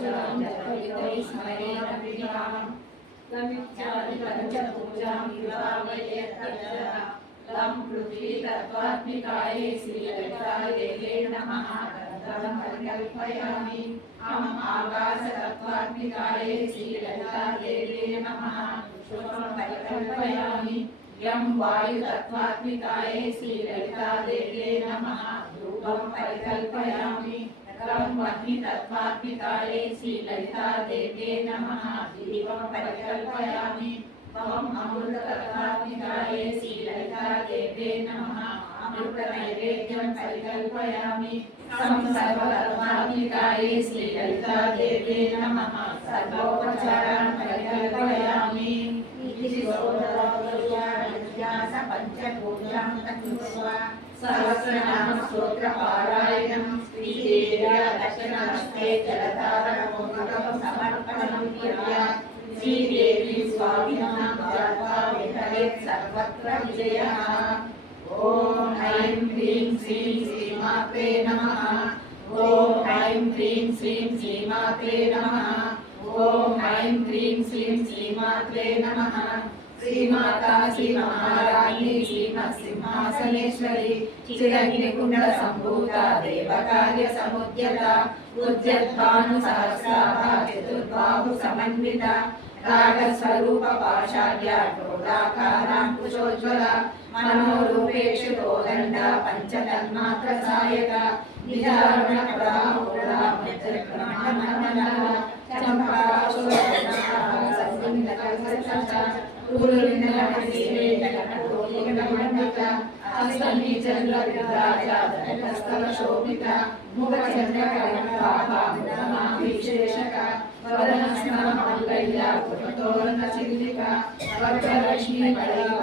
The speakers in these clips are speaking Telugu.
परशुरां जपविदै स्मरेरम्बिकाम् लमित्यादि पञ्चपूजां विभावयेत्तजः लं पृथ्वी तत्त्वात्मिकायै श्रीललितादेवे नमः तदं परिकल्पयामि अहम् आकाशतत्त्वात्मिकायै श्रीललितादेवे नमः शुभं परिकल्पयामि यं वायुतत्त्वात्मिकायै श्रीललितादेवे नमः रूपं परिकल्पयामि चक्रम वह्नि तत्त्वात्मिकाले श्रीललिता देवे नमः। दिवं परिकल्पयामि। त्वम् अमृततत्त्वात्मिकाले श्रीललिता देवे नमः। अमृतनैवेद्यं परिकल्पयामि। तं सर्वधर्मात्मिकाये श्रीललिता देवे नमः। सर्वोपचारान् परिकल्पयामि। इति सहोदरोदर्या पञ्चभूजां तत्वा సహస్రనామ స్తోత్ర పారాయణం శ్రీదేవ్య దక్షిణహస్తే జలధారణమోదకం సమర్పణం కుర్యా శ్రీదేవి స్వామిన భారత విహరేత్ సర్వత్ర విజయ ఓం ఐం హ్రీం శ్రీం శ్రీమాతే నమః ఓం ఐం హ్రీం శ్రీం శ్రీమాతే నమః ఓం ఐం హ్రీం శ్రీం శ్రీమాతే నమః శ్రీ మహారాణి శ్రీమత్సింహాసనేశ్వరి చిరగ్నికుండ సంభూత దేవకార్య సముద్యత ఉద్యద్భాను సహస్రాభ చతుర్బాహు సమన్విత రాగస్వరూప పాషాఢ్య క్రోధాకారాంకుశోజ్వల మనోరూపేక్షు కోదండ పంచతన్మాత్ర సాయక నిజారుణ ಊರಲಿಂದ ಮಂಡಿತ ಅಷ್ಟಮಿ ಚಂದ್ರ ವಿರಾಜ ಸ್ಥಳ ಶೋಭಿತ ಮುಖ ಚಂದ್ರ ವಿಶೇಷಕ ವರನ ಸ್ನಾನ ಮಲ್ಲಯ್ಯ ತೋರಣ ಸಿದ್ಧಿಕ ವಕ್ರಲಕ್ಷ್ಮಿ ಪಡೆಯುವ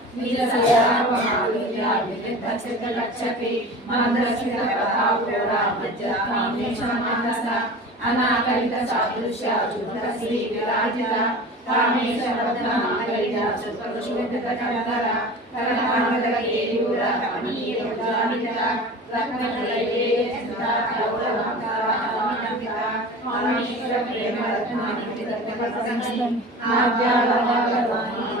కదమమంజలి కృత కర్ణకులమోహర తాటంకయుగీభూత మధ్య కామేశ మానస అనాకలిత సాదృశ్య శుద్ధ శ్రీ విరాజిత కామేశ బద్ధమాకలిత శుద్ధ కందర కరణాంగద కమనీయ జామిత రత్నత్రయే చిత్త కౌరవంకార అమితంబిత మామేశ్వర ప్రేమ రత్నానికి దత్తపత్రం ఆద్యాలవాగవాణి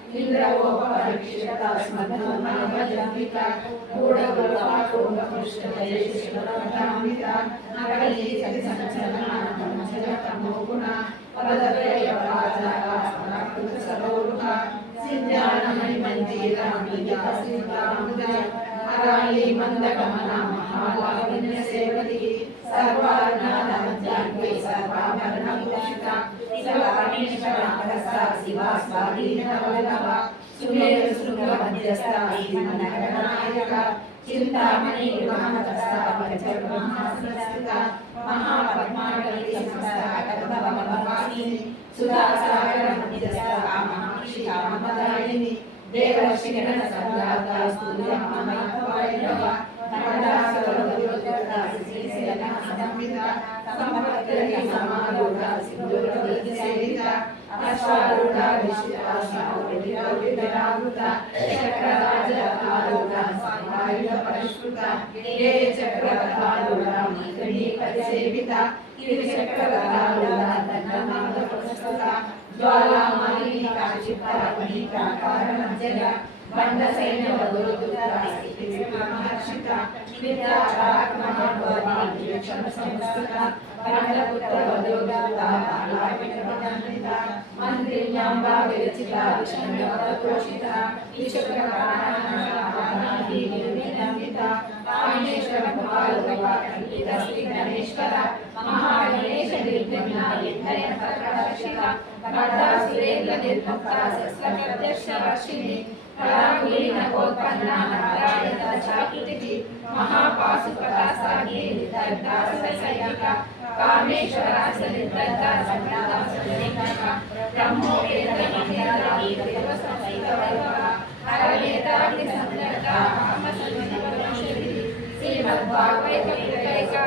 అరుణావరణ కౌస్తుభ సేవతి సర్వాభరణ భూషిత శివపరమేశ్వరాంగస్త శివా చింతామణి మహామతస్థ పంచర్మహాసనస్థిత మహాపద్మావళి సమస్త కర్మభవాని సుధాసాగర మధ్యస్థ కామాక్షి కామదాయిని దేవర్షి గణ సంజాత స్తూయమహాభైరవ సమారూఢ సింధూర సేవిత అశ్వారూఢ విశ్వాసావృత చక్రరాజ ఆరూఢ సమాయుధ పరిష్కృత ఏ చక్రరథారూఢ మంత్రిణీ పరిసేవిత కిరి చక్రరథారూఢ దండనాద పురస్కృత జ్వాలామాలిని కాక్షిప్త పణికాకార మధ్యగ ಬಂಡ ಸೈನ್ಯವ ದುರುದ್ರಾಸ್ತಿ ಮಹರ್ಷಿತ ವಿದ್ಯಾಚಾರಾತ್ಮಹಾಭವಾನಿ ಯಕ್ಷಣ ಸಂಸ್ಕೃತ ಪರಂಡಪುತ್ರ ವಧೋಗತ ಲಾಪಿತಮನಂದಿತ ಮಂತ್ರಿಣ್ಯಾಂಬಾ ವಿರಚಿತ ವಿಷ್ಣುವತ ಪೋಷಿತ ಈಶ್ವರಕಾರಣಾನಾದಿ ನಿರ್ಮಿನಂದಿತ ಕಾಮೇಶ್ವರ ಬಾಲಕವ ಖಂಡಿತಸ್ತಿ ಗಣೇಶ್ವರ ಮಹಾಗಣೇಶ ನಿರ್ಮಿನ ಇಂಧನ ಪತ್ರದರ್ಶಿತ ಕರ್ತಾ ಸುರೇಂದ್ರ ನಿರ್ಮುಕ್ತ ಸಸ್ಯ ಪ್ರತ್ಯಕ್ಷ ವರ್ಷಿಣಿ ಫಲಾಕುಲಿನಗೋತ್ಪನ್ನ ನಾರಾಯಣ ಚಾಕೃತಿ ಮಹಾಪಾಸುಪದ ಸಾಗಿ ನಿರ್ದಾಸ ಸೈನಿಕ ಕಾಮೇಶ್ವರ ಸನಿರ್ದ ಸನ್ನಾದ ಸನಿಕ ಬ್ರಹ್ಮೋವೇದ ಮಹಿಳಾಗಿ ದೇವ ಸಂಹಿತ ವೈಭವ ಹರವೇದ ಅಗ್ನಿ ಸಂಹಿತ ಅಹಮ ಸಂಹಿತ ಶ್ರೀಮದ್ ಭಾಗವತ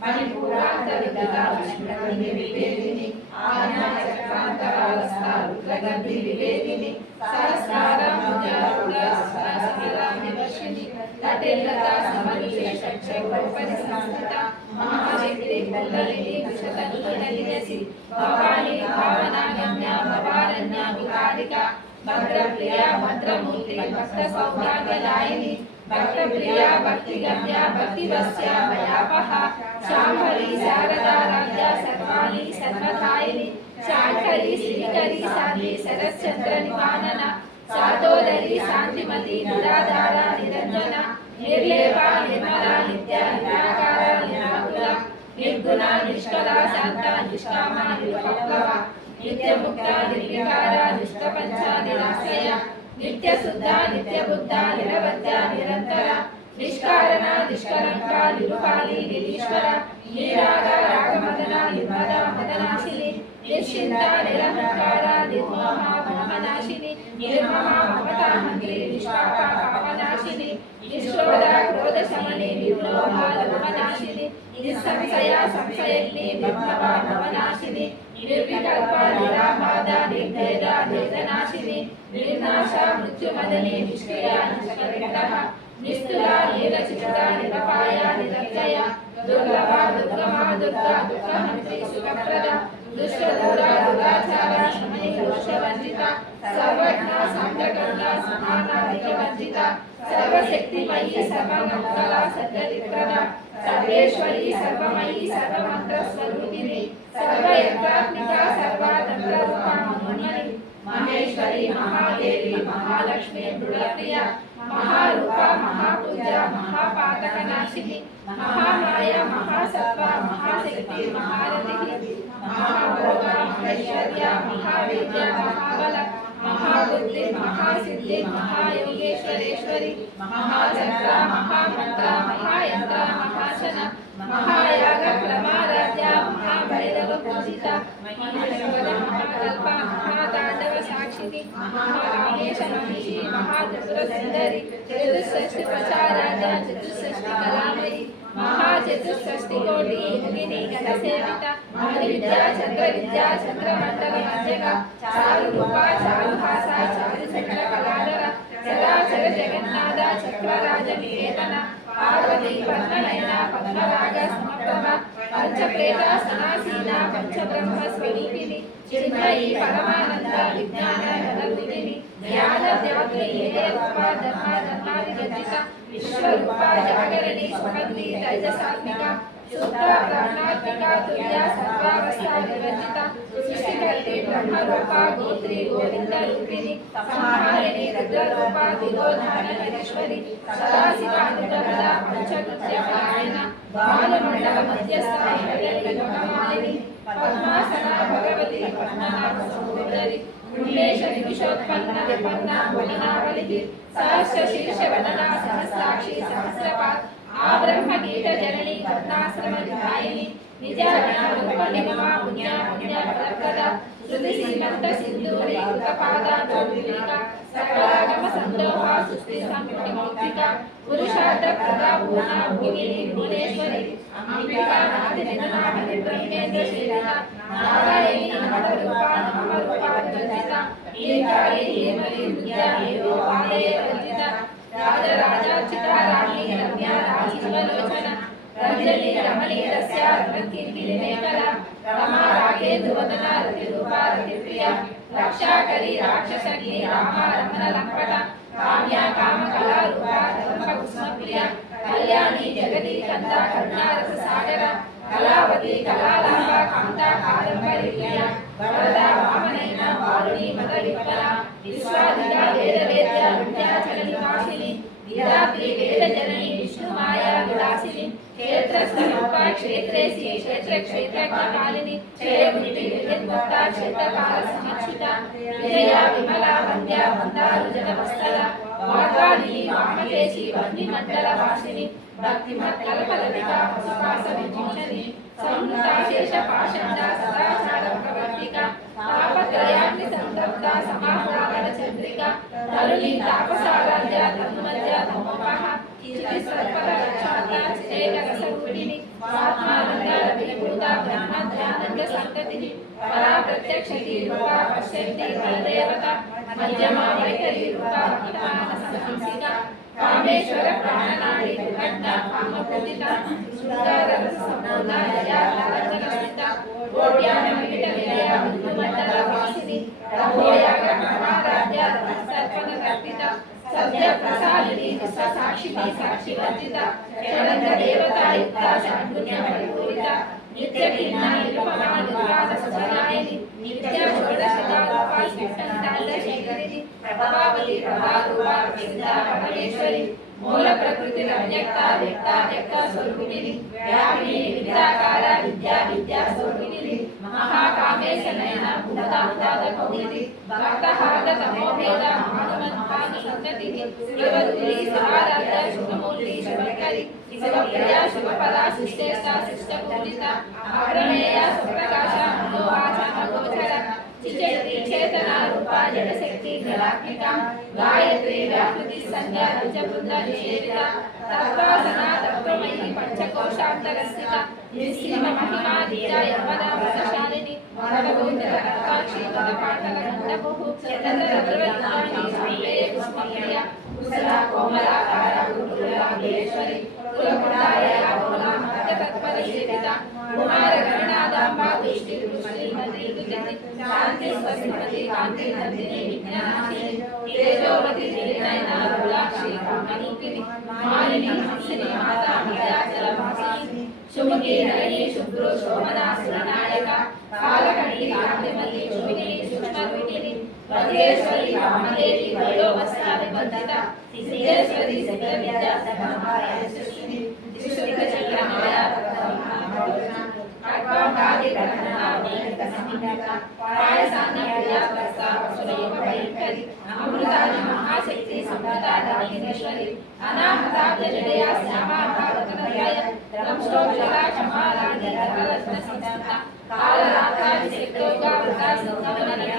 కటిక దేవత జగుల స్వరూపిణి శక్తి కూలైక దాపన్న వివేదిని మణిపూరాంత వివేదిని సంస్థిత మహాశక్తి కుల్లలిని భవాని భావనాగమ్య భవారణ్య వికారిక భద్రప్రియ భద్రమూర్తి భక్త సౌభాగ్యదాయిని భక్తప్రియ భక్తిగమ్య భక్తివస్య భయాపహ శాంభరి శారదారాధ్య సర్వాణి సర్వదాయిని శాంకరి శ్రీకరి సాధి శరశ్చంద్ర నివానన శాతోదరి శాంతిమతి నిరాధార నిరంజన నిర్లేప నిర్మల నిత్య నిరాకార నిరాకుల నిర్గుణ నిష్కల శాంత నిష్కామ నిరుపప్లవ నిత్యముక్త నిర్వికార నిత్య శుద్ధ నిత్య బుద్ధ నిరవద్య నిరంతర నిష్కారణ నిష్కలంక నిరుపాలి నిరీశ్వర నీరాగ రాగమదన నిర్మద మదనాశిని నిశ్చింత నిరహంకార నిర్మోహ మోహనాశిని నిర్మమ మమతాహంత్రి నిష్పాప పాపనాశిని నిశ్రోధ క్రోధ శమని నిర్లోభ లోభనాశిని నిస్సంశయ సంశయగ్ని విభవ భవనాశిని నిర్వికల్ప నిరాబాధ నిర్భేద భేదనాశిని నిర్నాశ మృత్యుమదని నిష్క్రియ నిష్కరిక్తః నిస్తుల నీరచిత నిరపాయ నిరజయ దుర్లభ దుర్గమ దుర్గా దుఃఖహంత్రి సుఖప్రద దుష్టదూర దురాచార శమని దోషవర్జిత సర్వజ్ఞ సాంద్రగంధ సమానాధిక వర్జిత సర్వశక్తిమయీ సర్వమంగళ సర్వదిక్ప్రద సర్వేశ్వరి సర్వమయీ సర్వమంత్ర స్వరూపిణి సర్వయంత్రాత్మిక సర్వాతంత్ర రూపామణి మహేశ్వరి మహాదేవి మహాలక్ష్మి మృడప్రియ మహారూప మహాపూజ మహాపాతక నాశిని మహామాయ మహాసత్వ మహాశక్తి మహారథి మహాభోగ మహైశ్వర్య మహావిద్య మహాబల महाबुद्धि, महासिद्धि, महायोगेश्वरेश्वरि महाचक्र महामन्त्र, महायन्त्र, महाशन महायाग क्रमाराध्या महाभैरव पूजिता महेश्वर, महाकल्प महाताण्डव साक्षिणि महामेश महिषी महाचतुरसुन्दरि चतुष्षष्टि प्रचाराध्या चतुष्षष्टि कलामयी కళామయి మహాచతుషష్టి కోటి యోగిని గణ సేవిత మహి విద్యా చంద్ర విద్యా మధ్యగ చారు రూప చారు హాస చారు చంద్ర కళాధర చరాచర జగన్నాథ చక్రరాజ నికేతన పార్వతి పద్మనయన పద్మరాగ సమప్రభ పంచప్రేత సనాసీన పంచబ్రహ్మ స్వరూపిణి చిన్మయి పరమానంద విజ్ఞాన జ్ఞాన ధ్యాత్రి రూప ధర్మ ధర్మాది గర్జిత విశ్వరూప జాగరణి సుగంధి తైజసాత్మిక శుద్ధ ప్రాణాత్మిక తుల్య సర్వావస్థ బ్రహ్మరూప గోత్రి గోవింద రూపిణి రుద్రరూప దిగోధాన సదాశివ అనుగ్రహద పంచకృత్య బాలమండల మధ్యస్థ యోగమాలిని పద్మాసన భగవతి పద్మనాభ సహోదరి గుండేశ నిమిషోత్పన్న విపన్న భువనావళి సహస్ర శీర్ష వదన సహస్రాక్షి సహస్రపాత్ ఆ బ్రహ్మ గీత జనని పద్మాశ్రమ ధ్యాయిని నిజ రూప పుణ్య పుణ్య ఫలప్రద శృతి శ్రీమంత సింధూరి కృతపాద సకలాగమ సందోహ మౌక్తిక పురుషార్థ ప్రదా పూర్ణ భూమిని భువనేశ్వరి అంబికా నాది బ్రహ్మేంద్ర నారాయణి నమద నమ హేమలి విద్యా వర్జిత రాజరాజార్చిత రాణి రమ్య రాజీవలోచన రంజని రమణి రస్య రమకీర్తి మేకల రమా రాకేందు వదన రతి రూప రతి ప్రియ రక్షాకరి రాక్షసగ్ని రామ రమణ లంకట కామ్య కామ కళా రూప ధర్మ కుసుమ ప్రియ కళ్యాణి జగతి కంద కరుణారస సాగర కళావతి కళాలాభ కాంత కాదంబరి ప్రియ వరద వామనైన వారుణి మద విఫల విశ్వాధిక వేద వేద్య విద్యాచల నివాసిని విద్యాద్రి వేద జనని విష్ణు మాయా విలాసిని క్షేత్ర స్వరూప క్షేత్రేసి క్షేత్ర క్షేత్రజ్ఞ కాలిని క్షయముక్తి విద్యున్ముక్త క్షేత్రపాల సమిక్షిత విజయ విమల వంద్య వందారు జన తాపత్రయాన్ని సంతప్త చంద్రిక తరుణి తాపసారాధ్య తన్మధ్య తమోపహ చితి సర్పద రక్షాత చిరేక రసరూపిణి స్వాత్మానంద బ్రహ్మ ధ్యానంద సంతతిని పరా రూప పశ్యంతి మధ్యమా వైఖరి రూప సంహంసిక కామేశ్వర ప్రాణనాడి దుర్ఘట్ట కామపూజిత శృంగార రస సంపూర్ణ దయా లాలచన కోట్యాన వికట విలయ మండల వాసిని రహోయాగ మహారాజ్య సర్పణ కల్పిత సద్య ప్రసాదిని విశ్వ సాక్షి వర్జిత చరంగ దేవత యుక్త షణ్గుణ్య పరిపూరిత నిత్య భిన్న నిరుపమా నిర్వాద సుధనాయని నిత్య ప్రభావతి ప్రభారూపా ప్రసిద్ధ పరమేశ్వరి మూల ప్రకృతి అవ్యక్త వ్యక్త వ్యక్త స్వరూపిణి వ్యాపిని విద్యాకార విద్యా విద్యా స్వరూపిణి మహాకామేశ నయన భూత ఉదాద కౌమిది భక్తహాద తమోభేద హనుమద్భాగ సంతతి శివరుద్రి శివారాధ్య శుభమూర్తి శుభకరి శివప్రియ శుభపద శిష్టేశ శిష్ట అగ్రమేయ సుప్రకాశ మనోహార చేతన జడశక్తి జలాత్మిక గాయత్రి సంధ్య తత్వాసన తత్వమయి పంచకోశాంతరస్థిత మహిమా రక్తాక్షి చంద్ర సంపే పుష్పప్రియ కుశల కోమలాకార కుల తత్పర సేవిత కుమార గణనాదాంబ దృష్టి శాంతి స్వస్మతి కాంతి నందిని విజ్ఞానాశిని తేజోవతి దినయన రులాక్షి కామరూపిణి మాలిని హంసిని మాతా విద్యాచల వాసిని శుభకి నళిని శుభ్రు శోభన సురనాయక కాలకండి కాంతిమతి శుభిని సూక్ష్మరూపిణి వజ్రేశ్వరి వామదేవి వయోవస్యాది బంధిత సిద్ధేశ్వరి సిద్ధ విద్యా సమాయ సృష్టిని త్రిశూల చక్రమాయ ఖడ్గాది గ్రహణ వైదిక ಅಮೃತಾನ ಮಹಾಶಕ್ತಿ ಸಂಪ್ರದಾಯ ಇಂದ್ರೇಶ್ವರಿ ಅನಾಹತಾಬ್ದ ಜಡೆಯ ಶ್ಯಾಮಾಭಾರತನಯ ರಂಶೋಜಲ ಕ್ಷಮಾರಾಣಿ ಧನರತ್ನ ಸಿದ್ಧಾಂತ ಕಾಲರಾತ್ರಾದಿ ಸಿದ್ಧೋಗ ವೃತ ಸಂಗಮನಯ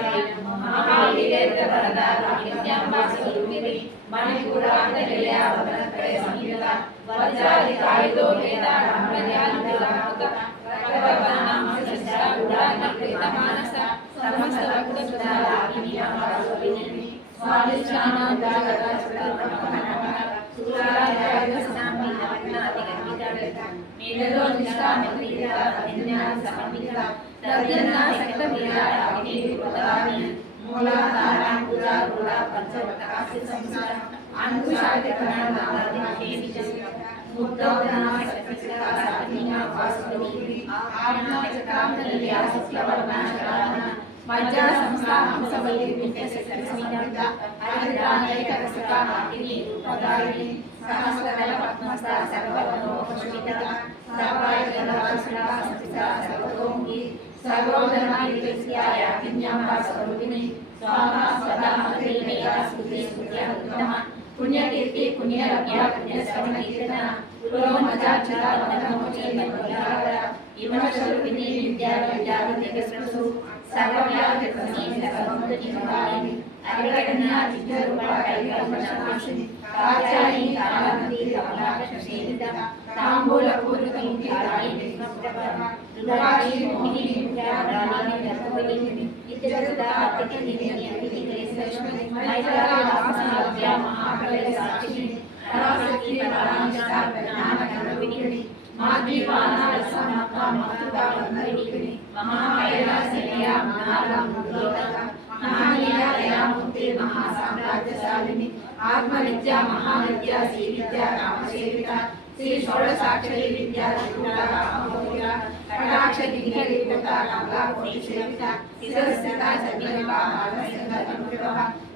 ಮಹಾವೀರೇಂದ್ರ ವರದ ವಿದ್ಯಾಂಬಾ ಸ್ವರೂಪಿಣಿ ಮಣಿಪುರಾಂತ ಜಡೆಯ ಅವತನತ್ರಯ ಸಂಯುತ ವಜ್ರಾದಿ ಕಾಯಿದೋ ವೇದ ಬ್ರಹ್ಮಜ್ಞಾನ అమరస్వరిణి స్వాదిష్టానాం జాగర విజ్ఞాన సమన్విత దర్జన సకల వీరాగిని విపదాని మూలాధార పూజా గుణ పంచవటాసి సంసార అంకుశాది ప్రణామాది కేశిత ముద్దోదన శక్తిశిఖ సాధిన వాసుదేవి ఆజ్ఞా చక్రాంతరి ఆసక్తవర్ణ శరణ మజ్జా సంస్థా హంసవల్లి విద్య శక్తి సమీత హరిద్రానైక రసక నాటిని రూపదారిణి పద్మస్థ సర్వవనో సర్వాయ గణవాసుల సంస్థ సర్వతోముఖి సర్వోదనాయ విజ్ఞాన స్వరూపిణి స్వాహా స్వదా మధురిమేయ స్తుతి స్తుత్య ఉత్తమ. పుణ్యకీర్తి పుణ్యరమ్య పుణ్యస్మరణ కీర్తన పురోమజాక్షర వనమోచే మంగళావర ఇవ స్వరూపిణి సర్వవ్యాధి ప్రసీద సర్వముది కైకల్పనాశిని కాచాయి కమలాక్ష సేవిత తాంబూల పూర్వక రాణి విష్ణుప్రభ రుద్రాక్షి మోహిని రాణి అతిథి మహాకళ సాక్షిని महासाम्राज्यशालिनी आत्मविद्या महाविद्या श्री विद्या रामसेविका श्री षोडशाक्षरी विद्या श्रीकुला रामभोगिरा कटाक्ष दिग्गलिपुता कमला कोटिसेविता सिरस्थिता सर्वविवाहारसिंहप्रभा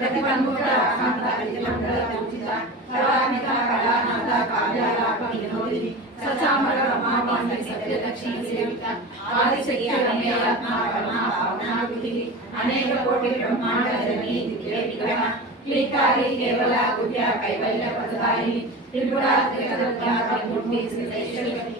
కోటి సేవిత శిరస్థిత సన్నిభ మానసింగ పూజిత కళానిత కళానంద కావ్యాలాప వినోదిని సచామర రమావాణి సత్యలక్ష్మి సేవిత ఆదిశక్తి రమేయాత్మ పరమా భావనాగుతి అనేక కోటి బ్రహ్మాండ జననీ దివ్య విగ్రహ క్లీకారి కేవల గుడ్య కైవల్య పదహారి త్రిపుర త్రికదుర్గా శ్రీ శ్రీశ్వరి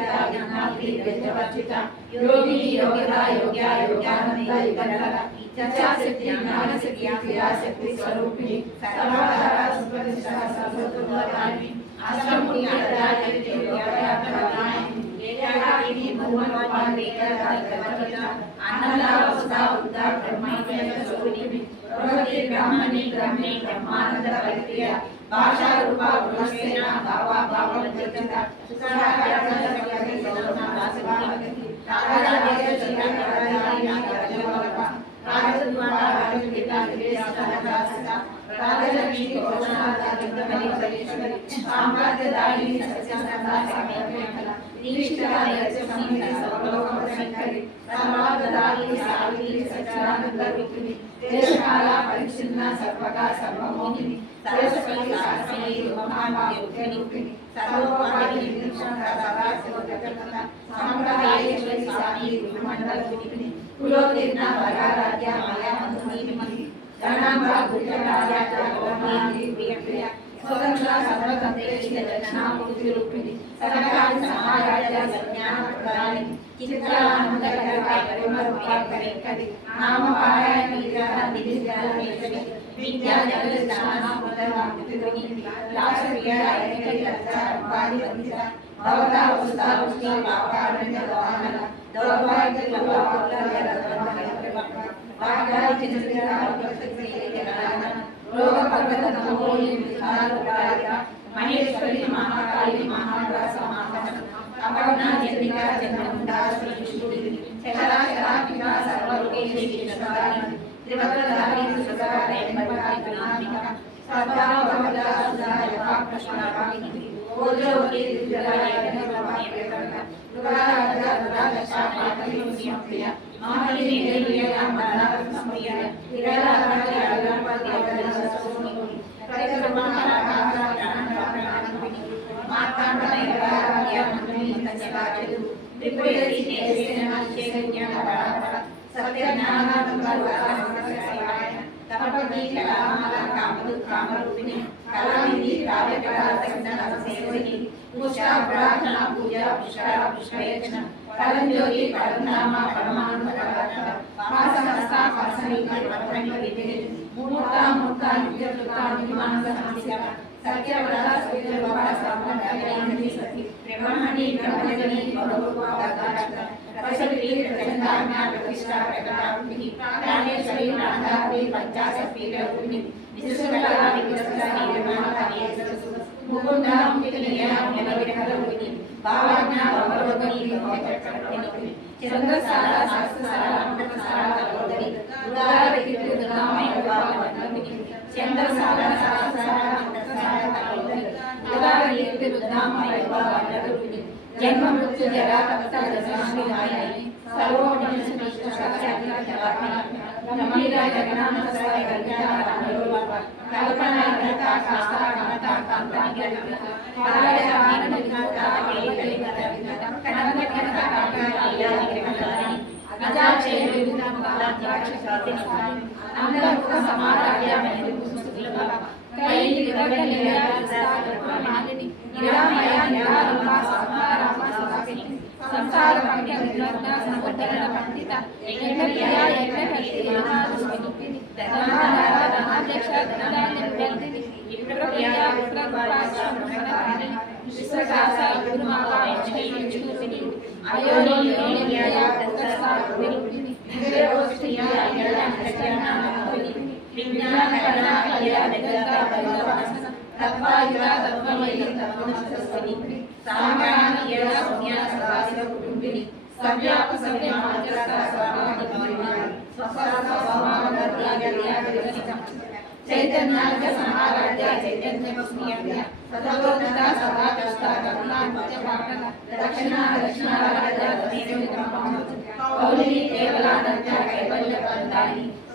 व्यजवर्जिता योगिनी योगदा योग्या योगानन्दा युगन्धरा यथाशक्ति ज्ञानशक्ति, क्रियाशक्ति, स्वरूपिणी, सर्वाधारा, सुप्रतिष्ठा सर्वतोमुखारिणी अष्टमुख्यदायिनी योगदातवदायिनी एकाकिनी भुवनोपादेकदातवदा अन्नदा वसुधा उद्धा ब्रह्मण्य स्वरूपिणी प्रवृत्ति ब्राह्मणी, ब्रह्मे, ब्रह्मानन्द परित्या ఉద్దా బ్రహ్మైక్య స్వరూపిణి భగవతి బ్రహ్మణి బ్రహ్మే బ్రహ్మానంద పరిక్రియ భాషా రూప గుణసేన భావ భావోద్యత పరిచ్ఛిన్న సర్వగా సర్వమోహిని సరస్వతి శాస్త్రీ మహామాయుని సర్వోపాధి నిర్మిషం సదా శివగత సాంప్రదాయేశ్వరి స్వామి ईष्टरायस्य समीपे सर्वलोकप्रशङ्करि सर्वाददाति सावित्री सच्चिदानन्दरूपिणि देशकाला परिच्छिन्ना सर्वदा सर्वमोहिनि सरस्वती शास्त्रमयि उमाभाग्यरूपिणि सर्वोपाधि निर्शङ्का सदा शिवजगन्नः सम्प्रदायेश्वरि स्वामी विमण्डलरूपिणि कुलोदीर्णा भगाराध्या माया मधुमयि महि धनाम्बा गुजराजा गोमानि प्रियप्रिया स्वतंत्र सर्वतन्त्रेशिदर्शनामूर्तिरूपिणि सकलानि समायाय सज्ञानप्रदानि चित्रानन्दकरकाकरिमरूपाकरेकरि नामपारायणनिग्रहनिधिज्ञानमेषनि विद्याजगदृष्टानामुदरामुतिरुनि लाशक्रियायकरिलक्षापादिपन्दिर भवता वसुता वृष्टि पापारण्यदवानन दौर्भाग्यलोकवल्लभरत्नमहकृपः वागाय चित्रकलापशक्तिरेकरानन రోగ పర్వత నమోయి విధాలు మహేశ్వరి మహాకాళి మహారాస మహాసన అపర్ణ చంద్రిక చంద్రముండా శ్రీశూరి చకరా చరాపిక సర్వలోకేశి విశ్వదాని త్రివక్రధారి సుసగారే మర్వాది వినామిక సదా భవదా సుదాయ కృష్ణారామి ఓజోకి దివ్యలాయ ధనవాయ ప్రేరణ దురారాధ దురాదశ పాపి ముఖ్య మహలిని దేవియ మరణ సమయ విరలారాధ అగరపతి అగర సోని కలంజోగి కలంనామ పరమానంద పాసహస్త పాసని మూర్త మూర్త నిత్యకృత నిమానస సమస్య సత్యవరద సత్యవర సర్వకర్యాణి సతి బ్రహ్మణి బ్రహ్మజని బహురూపావతారత రసవి ప్రచండాజ్ఞ ప్రతిష్టా ప్రకటారుణి ప్రాణేశ్వరి ప్రాణాది పంచాశత్ పీఠరూపిణి విశిష్టకళా విగ్రహ నిర్మాణకార్యే ముకుంద ముక్తినియ నిలవిరహరూపిణి భావాజ్ఞ భవరోగని భవచక్రవర్తిని చిరంగసార శాస్త్రసార అమృతసార కలోదరి ఉదార జన్మ మృత్యు జరా జగన్నాథ కల్పన కాస్త ఆనంద అందరూ ಸಂಸಾರ ಪಂಕ್ತಿ ವಿಜ್ಞಾನ ಸಂಪತ್ತರಣ ಪಂಡಿತ ಯಜ್ಞ ಕ್ರಿಯ ಯಜ್ಞ ಕಲಿಕೆ ಏನಾದಸ್ಮಿನಿ ಧನಾಧಾರ ಧನಾಧ್ಯಕ್ಷ ಧನಧಾನ್ಯ ವಿವರ್ಧಿನಿ ವಿಪ್ರಕ್ರಿಯ ವಿಪ್ರದ್ವಾಸ ಮೃಣಧಾರಿಣಿ ವಿಶ್ವದಾಸ ಗುರುಮಾತ ಯಜ್ಞಿ ಯಜ್ಞೂಪಿನಿ ಅಯೋನಿ ಯೋನಿ ಕ್ರಿಯ ದತ್ತಸ್ಥ ವಿರೂಪಿನಿ ವಿರೋಷ್ಠಿಯ ಯಜ್ಞ ಪ್ರತ್ಯನ್ನ ಅನುಭವಿನಿ చైతన్యార్థ సమారాధ్య దక్షిణ దక్షిణ కౌలిని కేవలానంద కైవల్య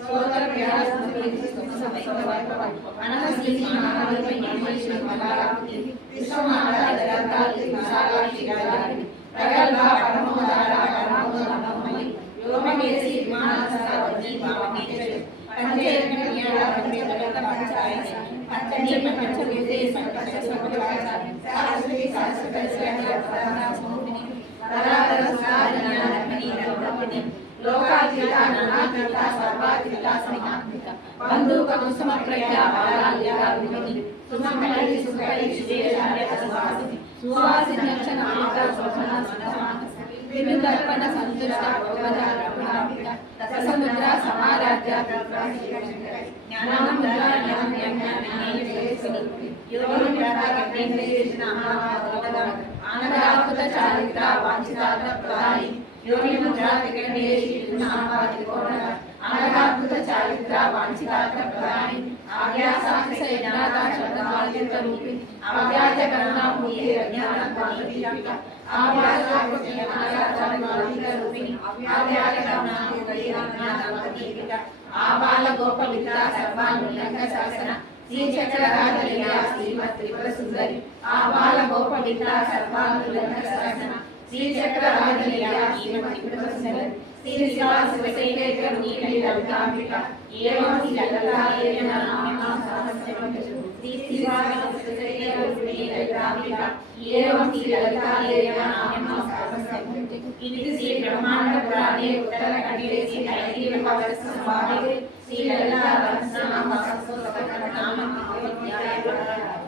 పంతాని స్తోత్ర ప్రయాస అనహసి మహాదేవి నిర్మలిషి మలారాకుతి విశ్వమాత జగత్తాలి విశాలాక్షి గారి ప్రగల్భ పరమోదార పరమోదమమయి యోమకేసి విమానస్థ వజ్జీ భావకేశ్వరి పంచేంద్రియాల పంచే జగత పంచాయ పంచని పంచభూతే సంకట సంకటాయ సరస్వతి సరస్వతి సరస్వతి తరాతర సుధారణ్య రమణీ రమణి లోకాతీత నానాతీత సర్వాతీత బంధుక కుసుమ బాలాల్య విమని సుమంగళి సుఖై శివేశాయ సువాసిని. సువాసిని లక్షణ మాత శోభన సుధమానస వినుదర్పణ సంతుష్ట భగవద రమణాంబిక సమారాధ్య జ్ఞానముద్ర జ్ఞాన జ్ఞాన యోగి ప్రదాగేంద్రేషణ ఆనందాకుత చారిత్ర వాంఛితార్థ ప్రదాయి యోగి ముద్ర వికండేషి నామాది కోణ అనగాద్భుత చారిత్ర వాంఛితార్థ ప్రదాయి ఆవ్యాసాక్ష యజ్ఞాత శబ్దమాలిత రూపి అవ్యాజ కరుణా భూతి అజ్ఞాన దీపిక ఆవ్యాసాక్ష జ్ఞానాచార్య రూపిణి అవ్యాజ కరుణా భూతి అజ్ఞాన దీపిక ఆబాల గోప విద్యా సర్వానుల్లంఘ శాసన శ్రీచక్ర రాజలియ శ్రీమత్ త్రిపుర సుందరి ఆబాల గోప విద్యా సర్వానుల్లంఘ శాసన శ్రీ శివ శివశైలేశ్వర ఇది శ్రీ బ్రహ్మాండ పురాణే ఉత్తర ఖండే శ్రీ హైగ్రీవ పవన సంవాదే శ్రీ లలితా రహస్య నామ సహస్ర నామ మహావిద్యాలయ